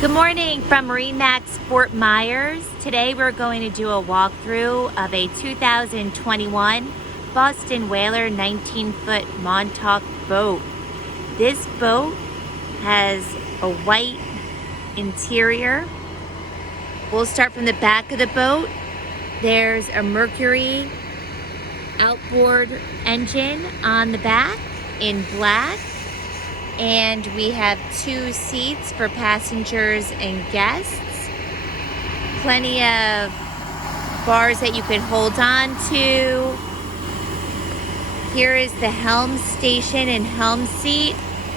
Good morning from MarineMax Fort Myers. Today we're going to do a walkthrough of a 2021 Boston Whaler 19-foot Montauk boat. This boat has a white interior. We'll start from the back of the boat. There's a Mercury outboard engine on the back in black. And we have 2 seats for passengers and guests. Plenty of bars that you could hold on to. Here is the helm station and helm seat.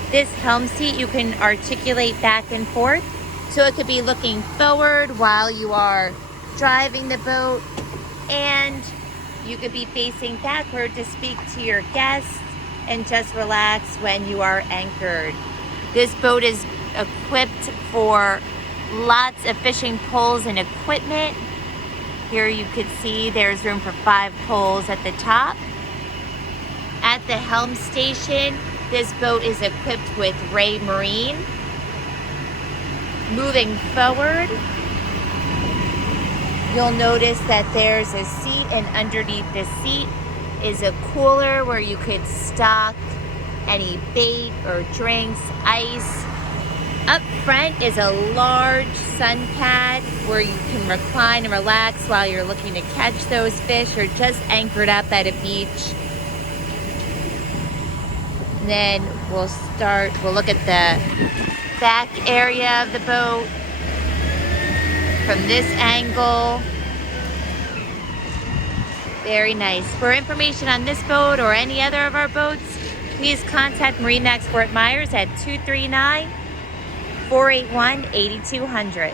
This helm seat you can articulate back and forth. So it could be looking forward while you are driving the boat. And you could be facing backward to speak to your guests and just relax when you are anchored. This boat is equipped for lots of fishing poles and equipment. Here you could see there's room for 5 poles at the top. At the helm station, this boat is equipped with Ray Marine. Moving forward, you'll notice that there's a seat, and underneath the seat is a cooler where you could stock any bait or drinks, ice. Up front is a large sun pad where you can recline and relax while you're looking to catch those fish or just anchored up at a beach. And then we'll look at the back area of the boat from this angle. Very nice. For information on this boat or any other of our boats, please contact MarineMax Fort Myers at 239-481-8200.